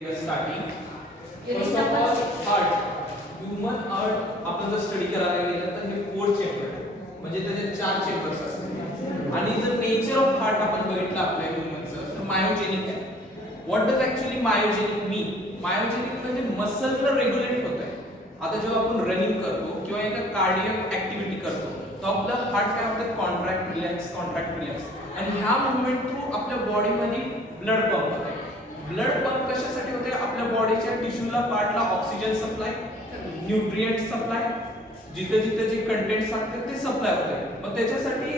Starting. First of all, heart. Human heart आपण जर study करायला गेलं तर हे 4 चेंबर म्हणजे त्याचे 4 चेंबर्स असतात. आणि जर नेचर ऑफ हार्ट आपण बघितलं आपल्या ह्यूमनचं तर मायोजेनिक आहे. What does actually myogenic mean? Myogenic म्हणजे मसलला रेग्युलेट होत आहे. आता जेव्हा आपण रनिंग करतो किंवा एका कार्डियक ऍक्टिव्हिटी करतो तर आपलं हार्ट काय होतं, कॉन्ट्रॅक्ट रिलॅक्स कॉन्ट्रॅक्ट रिलॅक्स, आणि ह्या मूवमेंट थ्रू आपल्या बॉडीमध्ये ब्लड पंप होत आहे. ब्लड पंप कशासाठी होते? आपल्या बॉडीच्या टिश्यूला पार्टला ऑक्सिजन सप्लाय, न्यूट्रिएंट सप्लाय, जिथे जिथे जे कंटेंट्स लागतात ते सप्लाय होते. मग त्याच्यासाठी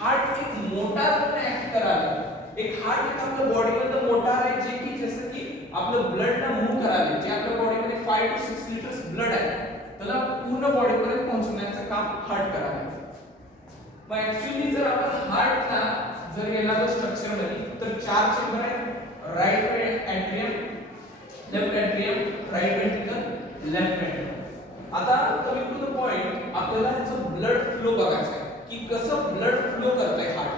हार्ट एक मोटार ऍक्ट करायला, एक हार्ट एक आपल्या बॉडीमध्ये मोटार आहे जे की जसं की आपलं ब्लडला मूव्ह करायला, जे आपल्या बॉडीमध्ये 5 to 6 लिटर्स ब्लड आहे त्याला पूर्ण बॉडीपर्यंत पोहोचवण्याचं काम हार्ट करायला. मग ऍक्च्युअली जर आपण हार्टला जर गेला स्ट्रक्चर मध्ये तर 4 चेंबर आहेत. Right atrium, left atrium, right ventricle, left ventricle. आता कमिंग टू द पॉइंट, आपल्याला ह्याचं ब्लड फ्लो बघायचं आहे की कसं ब्लड फ्लो करतंय हार्ट.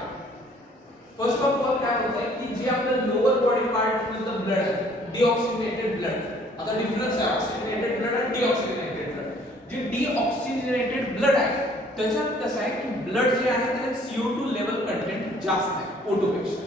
फर्स्ट ऑफ ऑल काय होतंय की जे आपलं लोअर बॉडी पार्ट मधलं ब्लड आहे, डीऑक्सिजनेटेड ब्लड. आता डिफरन्स आहे ऑक्सिजनेटेड ब्लड आणि डीऑक्सिजनेटेड ब्लड. जे डीऑक्सिजनेटेड ब्लड आहे त्याच्यात कसं आहे की ब्लड जे आहे त्याच्यात CO2 लेवल कंटेंट जास्त आहे O2 पेक्षा.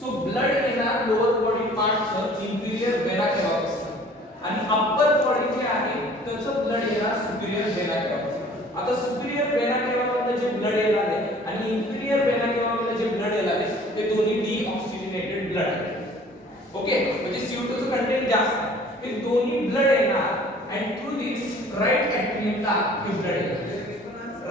सो ब्लड येणार लोअर बॉडी पार्टचं इंफिरियर वेना केव्हापासून आणि अप्पर बॉडी जे आहे त्याचं ब्लड येणार सुपिरियर वेना केव्हापासून. आता सुपिरियर वेना केव्हामध्ये जे ब्लड येणार आहे आणि इंफिरियर वेना केव्हामध्ये जे ब्लड येणार आहे ते दोन्ही डीऑक्सिजनेटेड ब्लड आहे. ओके, म्हणजे CO2 चं कंटेंट जास्त आहे. हे दोन्ही ब्लड येणार आणि थ्रू दिस राइट एट्रियमला हे ब्लड येणार.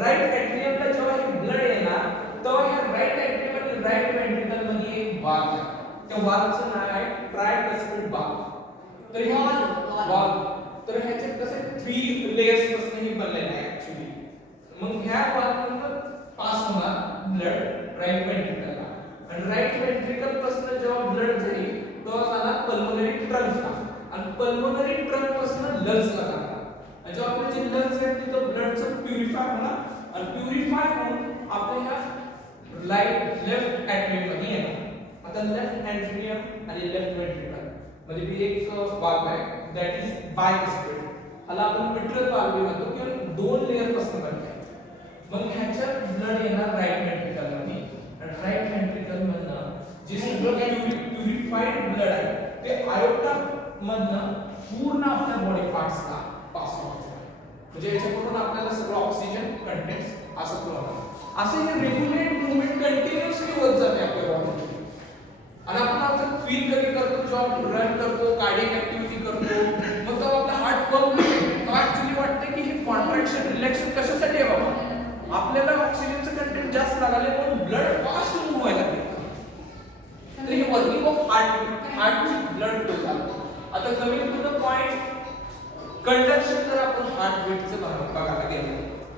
राइट एट्रियमला जेव्हा हे ब्लड येणार तेव्हा ह्या राइट एट्रियम आणि राइट वेंट्रिकल मध्ये एक वाल्व आहे. त्या वाल्वचं नाव आहे ट्रायकस्पिड वाल्व. तर ह्या वाल्व तर ह्याचे कसे 3 लेयर्स पासून हे बनलेले आहे ऍक्च्युअली. मग ह्या वाल्वमधून पास होणार ब्लड राइट वेंट्रिकलला आणि राइट वेंट्रिकल पासून जेव्हा ब्लड जाईल तेव्हा जाणार पल्मोनरी ट्रंकला आणि पल्मोनरी ट्रंक पासून लंग्सला जाणार. आणि जेव्हा आपले जे लंग्स आहेत तिथं ब्लडचं प्युरिफाय होणार आणि प्युरिफाय होऊन आपल्या ह्या लेफ्ट एट्रियम मध्ये येणार. आता लेफ्ट एट्रियम आणि लेफ्ट वेंट्रिकल मध्ये भी एक वाल्व आहे दॅट इज बायस्पिड. ह्याला आपण मिट्रल वाल्व म्हणतो किंवा 2 लेयर पासून बनते. मग ह्याच्यात ब्लड येणार राइट वेंट्रिकल मध्ये आणि राइट वेंट्रिकल मधनं जे सगळं प्युरिफाइड ब्लड आहे ते आयोटा मधनं पूर्ण आपल्या बॉडी पार्ट्सला पास होतं. म्हणजे याच्याकडून आपल्याला सगळं ऑक्सिजन कंटेंट्स असं फ्लो होणार. असे हे रेग्युलर मूवमेंट कंटिन्युअसली होत जाते आपल्या बॉडीमध्ये. आणि आपण आता फील कधी करतो जेव्हा आपण रन करतो, कार्डियक ऍक्टिव्हिटी करतो, मग तेव्हा आपला हार्ट पंप ऍक्च्युअली वाटतं की हे कॉन्ट्रॅक्शन रिलॅक्शन कशासाठी आहे बाबा? आपल्याला ऑक्सिजनचं कंटेंट जास्त लागायला म्हणून ब्लड फास्ट मूव्ह व्हायला लागते. तर हे वर्किंग ऑफ हार्टची ब्लड फ्लो चालतो. आता coming to the point, conduction जर आपण हार्टबीटचं बघायला गेलो,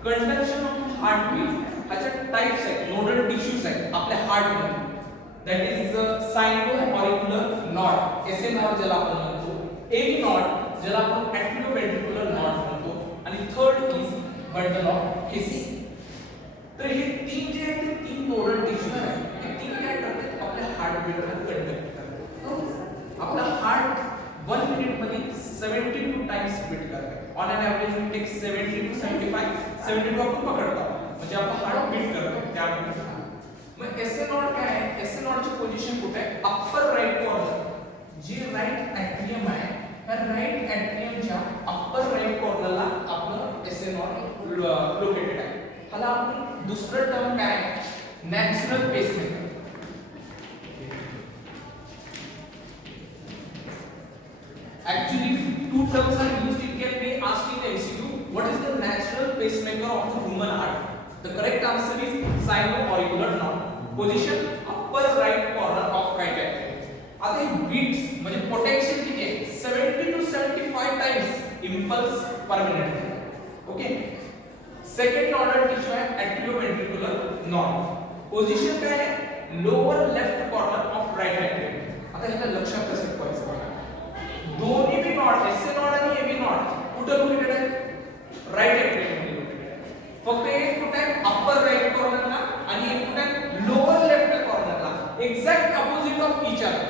कंडक्शन ऑफ हार्टबीट ह्याच्या टाइप्स आहेत, नोडल टिश्यूज आहेत आपल्या हार्टमध्ये. That is sino auricular node, SA node ज्याला आपण म्हणतो, एव्ही नॉड ज्याला आपण ॲट्रिओव्हेंट्रिक्युलर नॉड म्हणतो, आणि थर्ड इज बंडल ऑफ हेसी. तर हे 3 जे आहेत ते 3 नोडल टिश्यूज आहेत. हे 3 काय करतात? आपल्या हार्टबीटला कंडक्ट करतात. आपला हार्ट 1 मिनिट मध्ये 72 टाइम्स बीट करते. On an average we take 70 to 75. 72 आपण पकडतो म्हणजे आपला हार्ट बीट करतो त्यामुळे. मग एसए नॉड काय आहे? एसए नॉडची पोझिशन कुठे आहे? Upper right corner. जी राइट एट्रियम आहे त्या राइट एट्रियमच्या अप्पर राइट कॉर्नरला आपलं एसए नॉड लोकेटेड आहे. ह्याला आपण दुसरं टर्म काय आहे? Natural pacemaker. Actually, 2 terms are used. It can be asked in MCQ. What is the natural pacemaker of the human heart? The correct answer is sino-auricular node. Position upper right corner of right atrium. आता हे beats म्हणजे potential किती आहे? 70 to 75 times impulse per minute. Okay. Second order tissue आहे atrioventricular node. Position काय आहे? Lower left corner of right atrium. आता ह्याला लक्षात कसं ठेवायचं बघा. दोन्ही बी नॉड, एसए नॉड आणि एबी नॉड कुठे लोकेटेड आहे? राइट एट्रियम मध्ये लोकेटेड आहे. फक्त एक कुठे आहे? अप्पर राइट कॉर्नरला आणि एक कुठे आहे? लोअर लेफ्ट कॉर्नरला. Exact opposite of each other.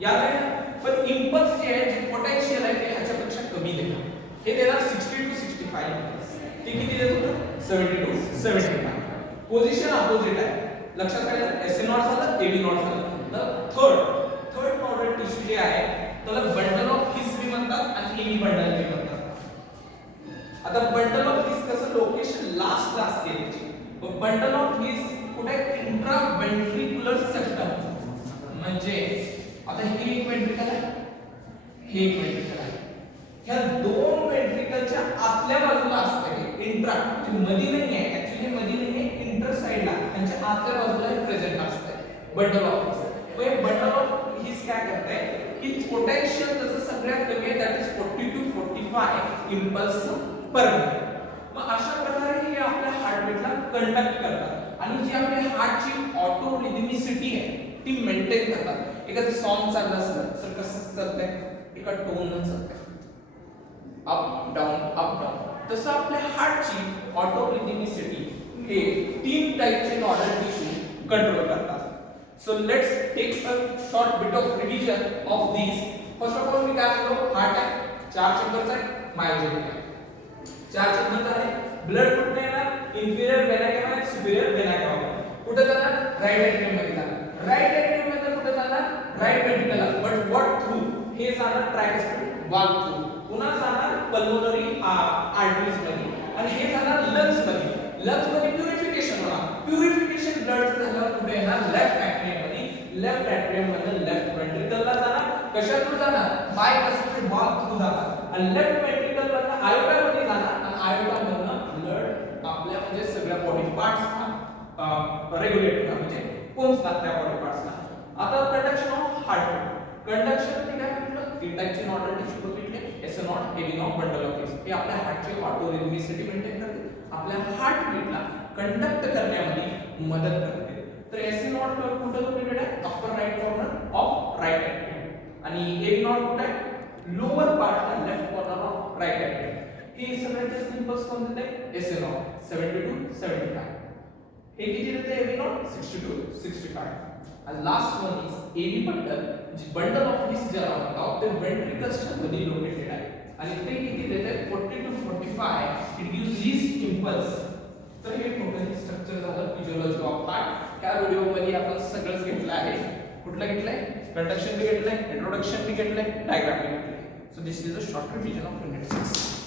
याद आहे? पण इम्पल्स जे आहे, जे पोटेन्शियल आहे ते ह्याच्यापेक्षा कमी देणार. हे देणार 60 to 65 इम्पल्स. ते किती देत होतं? 70 to 75. पोझिशन अपोजिट आहे. लक्षात राहिलं? एस नॉट झालं, एबी नॉट झालं. थर्ड नॉर्डल टिश्यू जे आहे त्याला बंडल ऑफ हिस बी म्हणतात आणि एबी बंडल बी म्हणतात. आता बंडल ऑफ हिस कसं लोकेशन लास्टला असते त्याची. बंडल ऑफ हिस कुठे? Intra ventricular septum. म्हणजे आता हे एक वेंट्रिकल आहे, हे एक वेंट्रिकल आहे. ह्या दोन वेंट्रिकलच्या आतल्या बाजूला असते हे इंट्रा, म्हणजे मध्ये नाही आहे, ऍक्च्युअली मध्ये नाही आहे, इंटर साइडला त्यांच्या आतल्या बाजूला हे प्रेझेंट असते बंडल ऑफ हिस. हे बंडल ऑफ हिस काय करते की पोटेन्शियल त्याचं सगळ्यात कमी आहे, that is 40 to 45 impulse per minute. मग अशा प्रकारे हे आपल्या हार्टबीटला कंडक्ट करतात आणि जी आपल्या हार्टची ऑटो रिदमिसिटी आहे ती मेंटेन करतात. एखादं सॉन्ग चाललं असलं तर कसं चालतंय? एका टोननं चालतंय, अप डाऊन. तसं आपल्या हार्टची ऑटो रिदमिसिटी हे 3 टाइपचे नॉर्डल टिश्यू कंट्रोल करतात. So let's take a short bit of revision of these. First of all मी काय म्हणतो? हार्ट आहे, 4 चेंबर्स आहे, मायोजेनिक आहे. 4 चेंबर्स आहे. ब्लड कुठे येणार? इन्फिरियर वेना केवा आहे, सुपिरियर वेना केवा. कुठे जाणार? राइट एट्रियम मध्ये जाणार. राइट एट्रियम मध्ये कुठे जाणार? राइट वेंट्रिकलला. But what through? हे जाणार ट्रायकस्पिड वाल्व थ्रू. पुन्हा जाणार पल्मोनरी आर्टरीज मध्ये आणि हे जाणार लंग्स मध्ये. लंग्स मध्ये प्युरिफिकेशन होणार. प्युरिफिकेशन ब्लड झाल्यावर कुठे येणार? लेफ्ट एट्रियम मध्ये. लेफ्ट एट्रियम मध्ये लेफ्ट वेंट्रिकलला जाणार. कशा थ्रू जाणार? बायकस्पिड वाल्व थ्रू जाणार. आणि लेफ्ट वेंट्रिकल मधनं आयोटा मध्ये जाणार आणि आयोटा मधनं ब्लड आपल्या म्हणजे सगळ्या बॉडी पार्ट्सना रेग्युलेट होणार, म्हणजे पोहोचतात त्या बॉडी पार्ट्सला. आता कंडक्शन ऑफ हार्ट. कंडक्शन ठीक आहे म्हटलं, 3 टाइपचे नॉर्डल टिश्यू बघितले, S node, AB node, bundle of His. हे आपल्या हार्टची ऑटो रिदमिसिटी मेंटेन करते, आपल्या हार्टबीटला कंडक्ट करण्यामध्ये मदत करते. तर एस नॉट कुठे लोकेटेड आहे? Upper right corner of right atrium आणि एबी नॉट कुठे आहे? लोअर पार्टला left corner of right atrium. हे सगळ्यात जास्त इम्पल्स कोण देते? S node 70 to 75. हे किती देते? AB node 60 to 65. And last one is AB bundle, जी bundle of हिस ज्याला म्हणतात ते ventricles मध्ये लोकेटेड आहे आणि ते किती देते? 40 to 45. It gives least impulse. तर हे टोटल स्ट्रक्चर झालं फिजियोलॉजी ऑफ हार्ट. त्या व्हिडिओ मध्ये आपण सगळंच घेतलं आहे. कुठलं घेतलंय? कंडक्शन बी घेतलंय, इंट्रोडक्शन बी घेतलंय, डायग्राम बी घेतलंय. So this is a short revision of unit 6.